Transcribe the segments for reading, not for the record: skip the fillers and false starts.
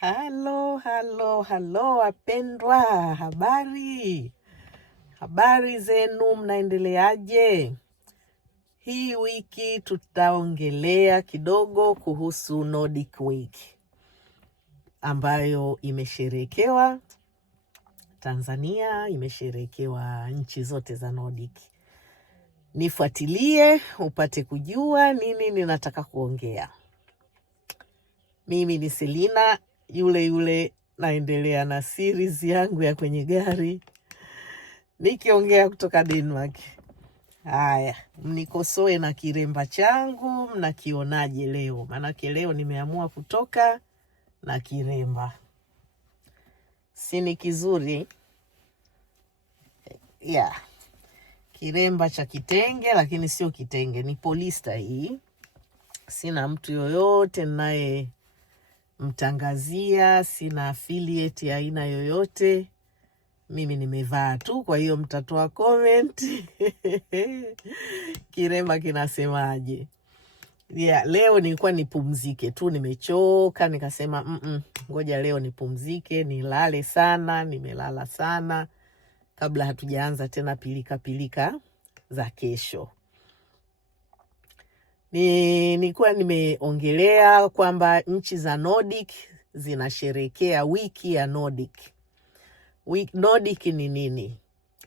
Halo wapendwa, habari zenu, mnaendeleaje? Hii wiki tutaongelea kidogo kuhusu Nordic Week ambayo imesherekewa Tanzania, imesherekewa nchi zote za Nordic. Nifuatilie upate kujua nini ninataka kuongea. Mimi ni Selina, yule naendelea na series yangu ya kwenye gari, nikiongea kutoka Denmark. Haya, mnikosoe na kiremba changu, mnakionaje leo? Maanake leo nimeamua kutoka na kiremba. Sini kizuri? Yeah. Kiremba cha kitenge, lakini sio kitenge, ni polista hii. Sina mtu yoyote naye mtangazia, sina affiliate ya aina yoyote. Mimi nimevaa tu, kwa hiyo mtatoa comment. Kiremba kinasemaje? Yeah, leo nilikuwa nipumzike tu, nimechoka, nikasema ngoja leo nipumzike, nilale sana, nimelala sana kabla hatujaanza tena pilika za kesho. Nilikuwa nimeongelea kwamba nchi za Nordic zinasherekea wiki ya Nordic. Nordic ni nini?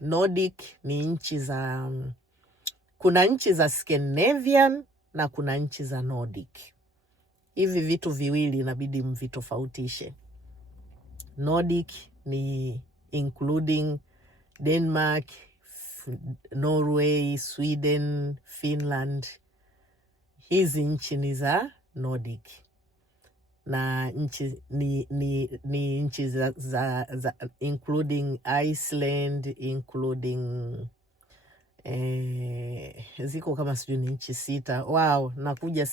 Nordic ni nchi za, kuna nchi za Scandinavian na kuna nchi za Nordic. Hivi vitu viwili inabidi mvitofautishe. Nordic ni including Denmark, Norway, Sweden, Finland. Hizi nchi ni za Nordic. Na nchi ni nchi za including Iceland, including ziko kama sijui ni nchi 6. Wow, nakuja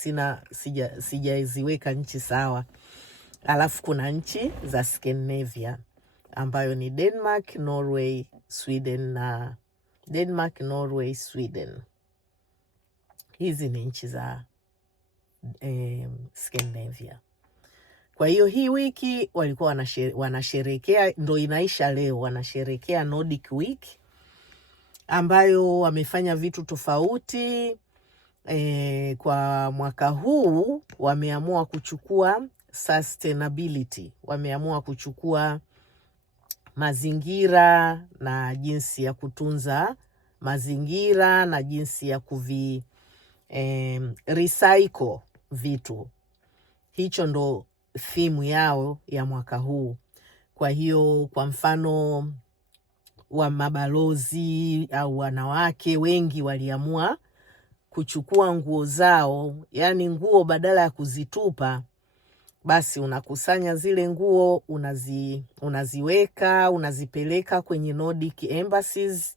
sijaziweka nchi sawa. Alafu kuna nchi za Scandinavia ambayo ni Denmark, Norway, Sweden na Denmark, Norway, Sweden. Hizi ni nchi za Scandinavia. Kwa hiyo hii wiki walikuwa wanasherekea, ndo inaisha leo, wanasherekea Nordic Week ambayo wamefanya vitu tofauti. Kwa mwaka huu wameamua kuchukua sustainability, wameamua kuchukua mazingira na jinsi ya kutunza mazingira na jinsi ya recycle vitu. Hicho ndo theme yao ya mwaka huu. Kwa hiyo kwa mfano wa mabalozi au wanawake wengi waliamua kuchukua nguo zao, yani nguo badala ya kuzitupa, basi unakusanya zile nguo, unaziweka, unazipeleka kwenye Nordic embassies,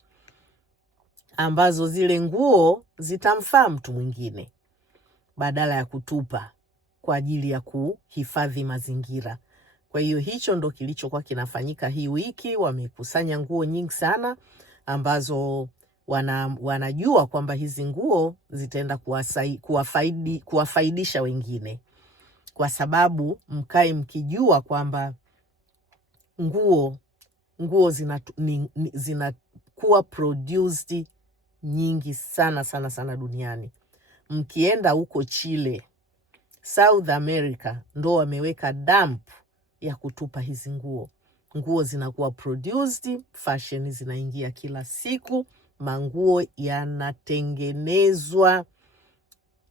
ambazo zile nguo zitamfaa mtu mwingine badala ya kutupa, kwa ajili ya kuhifadhi mazingira. Kwa hiyo hicho ndo kilichokuwa kinafanyika hii wiki. Wamekusanya nguo nyingi sana ambazo wanajua kwamba hizi nguo zitaenda kuwafaidisha wengine, kwa sababu mkae mkijua kwamba nguo zinakuwa produced nyingi sana duniani. Mkienda huko Chile, South America, ndo wameweka dump ya kutupa hizi nguo. Nguo zinakuwa produced, fashion zinaingia kila siku, manguo yanatengenezwa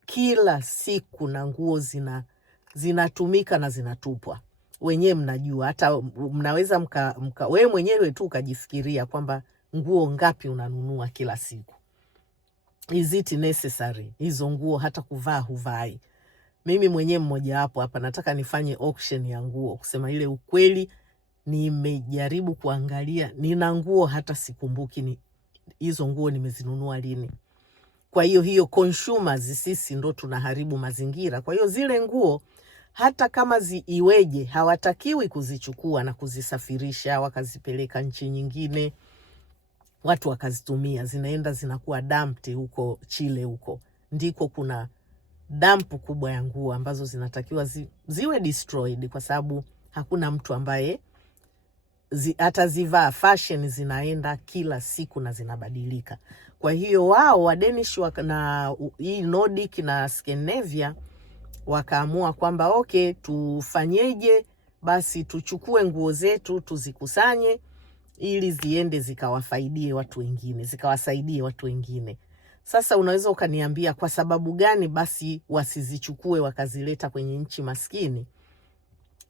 kila siku na nguo zinatumika na zinatupwa. Wenyewe mnajua, hata mnaweza wewe mwenyewe tu ukajifikiria kwamba nguo ngapi unanunua kila siku. Is it necessary? Hizo nguo hata kuvaa huvai. Mimi mwenyewe mmoja wapo hapa nataka nifanye auction ya nguo. Kusema ile ukweli, nimejaribu kuangalia, nina nguo hata sikumbuki ni hizo nguo nimezinunua lini. Kwa hiyo consumers sisi ndo tunaharibu mazingira. Kwa hiyo zile nguo hata kama iweje, hawatakiwi kuzichukua na kuzisafirisha wakazipeleka nchi nyingine, watu wakazitumia. Zinaenda zinakuwa dumped huko Chile. Huko ndiko kuna dampu kubwa ya nguo ambazo zinatakiwa ziwe destroyed, kwa sababu hakuna mtu ambaye atazivaa. Fashion zinaenda kila siku na zinabadilika. Kwa hiyo wao wa Danish na hii Nordic na Scandinavia wakaamua kwamba okay, tufanyeje? Basi tuchukue nguo zetu tuzikusanye ili ziende zikawasaidie watu wengine. Sasa unaweza ukaniambia kwa sababu gani basi wasizichukue wakazileta kwenye nchi maskini?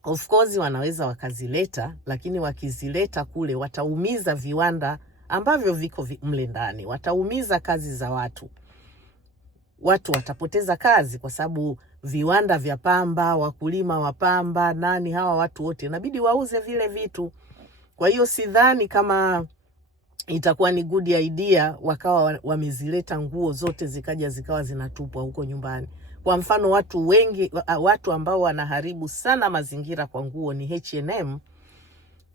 Of course wanaweza wakazileta, lakini wakizileta kule wataumiza viwanda ambavyo viko mle ndani. Wataumiza kazi za watu. Watu watapoteza kazi kwa sababu viwanda vya pamba, wakulima wa pamba, hawa watu wote inabidi wauze vile vitu. Kwa hiyo sidhani kama itakuwa ni good idea wakawa wamezileta nguo zote zikawa zinatupwa huko nyumbani. Kwa mfano watu ambao wanaharibu sana mazingira kwa nguo ni H&M.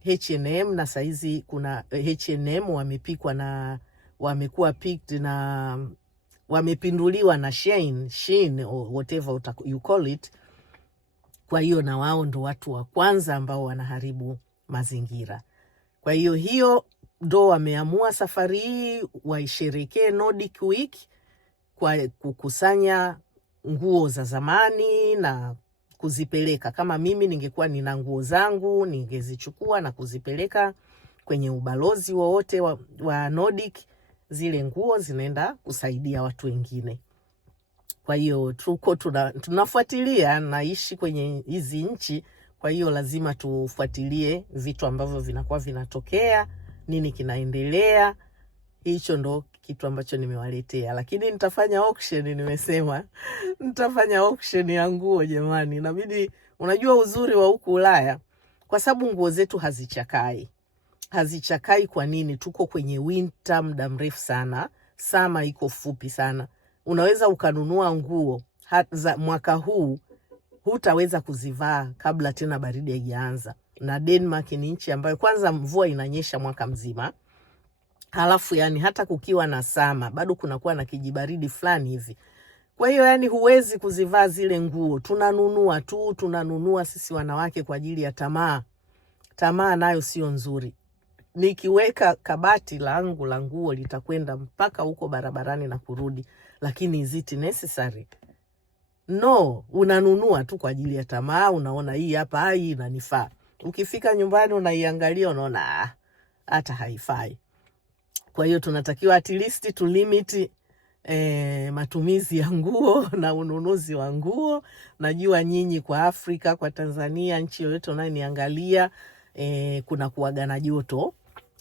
H&M na saizi kuna H&M wamepikwa na wamekuwa picked na wamepinduliwa na Shein or whatever you call it. Kwa hiyo na wao ndo watu wa kwanza ambao wanaharibu mazingira. Kwa hiyo ndo wameamua safari hii waisherekee Nordic Week kwa kukusanya nguo za zamani na kuzipeleka. Kama mimi ningekuwa nina nguo zangu, ningezichukua na kuzipeleka kwenye ubalozi wowote wa Nordic. Zile nguo zinaenda kusaidia watu wengine. Kwa hiyo tunafuatilia, naishi kwenye hizi nchi, kwa hiyo lazima tufuatilie vitu ambavyo vinakuwa vinatokea, nini kinaendelea. Hicho ndo kitu ambacho nimewaletea. Lakini nitafanya auction, nimesema nitafanya auction ya nguo jamani. Inabidi, unajua uzuri wa huku Ulaya, kwa sababu nguo zetu hazichakai. Kwa nini? Tuko kwenye winter muda mrefu sana, sama iko fupi sana. Unaweza ukanunua nguo za mwaka huu, hutaweza kuzivaa kabla tena baridi haijaanza. Na Denmark ni nchi ambayo kwanza mvua inanyesha mwaka mzima. Halafu hata kukiwa na sama bado kunakuwa na kijibaridi fulani hivi. Kwa hiyo huwezi kuzivaa zile nguo. Tunanunua sisi wanawake kwa ajili ya tamaa. Tamaa nayo sio nzuri. Nikiweka kabati langu la nguo litakwenda mpaka huko barabarani na kurudi. Lakini is it necessary? No, unanunua tu kwa ajili ya tamaa. Unaona hii hapa, hii inanifaa. Ukifika nyumbani unaiangalia, unaona hata haifai. Kwa hiyo tunatakiwa at least to limit matumizi ya nguo na ununuzi wa nguo. Najua nyinyi kwa Afrika, kwa Tanzania, nchi yoyote unayoniangalia, kuna kuwaga na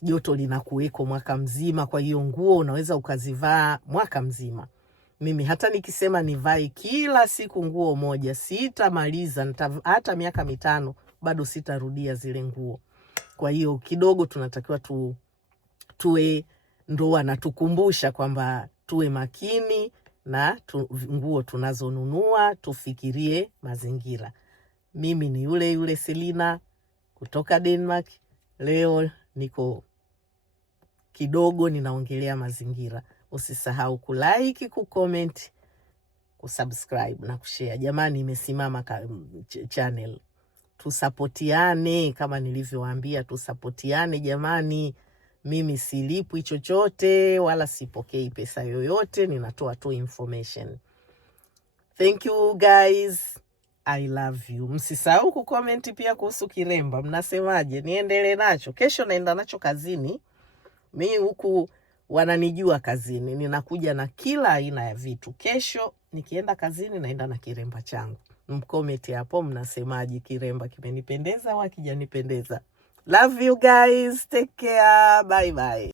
joto linakuweko mwaka mzima. Kwa hiyo nguo unaweza ukazivaa mwaka mzima. Mimi hata nikisema nivae kila siku nguo moja, sitamaliza. Hata miaka 5 bado sitarudia zile nguo. Kwa hiyo kidogo tunatakiwa tuwe ndo wanatukumbusha kwamba tuwe makini na nguo tunazonunua, tufikirie mazingira. Mimi ni yule Selina kutoka Denmark. Leo niko kidogo ninaongelea mazingira. Usisahau kulike, kucomment, kusubscribe na kushare. Jamani, imesimama channel. Tusapotiane kama nilivyowaambia, tusapotiane jamani. Mimi silipwi chochote wala sipokei pesa yoyote, ninatoa tu information. Thank you guys. I love you. Msisahau kucomment pia kuhusu kiremba. Mnasemaje? Niendelee nacho? Kesho naenda nacho kazini. Mimi huku wananijua kazini. Ninakuja na kila aina ya vitu. Kesho nikienda kazini naenda na kiremba changu. Mcomment hapo mnasemaje, kiremba kimenipendeza au hakijanipendeza? Love you guys. Take care. Bye bye.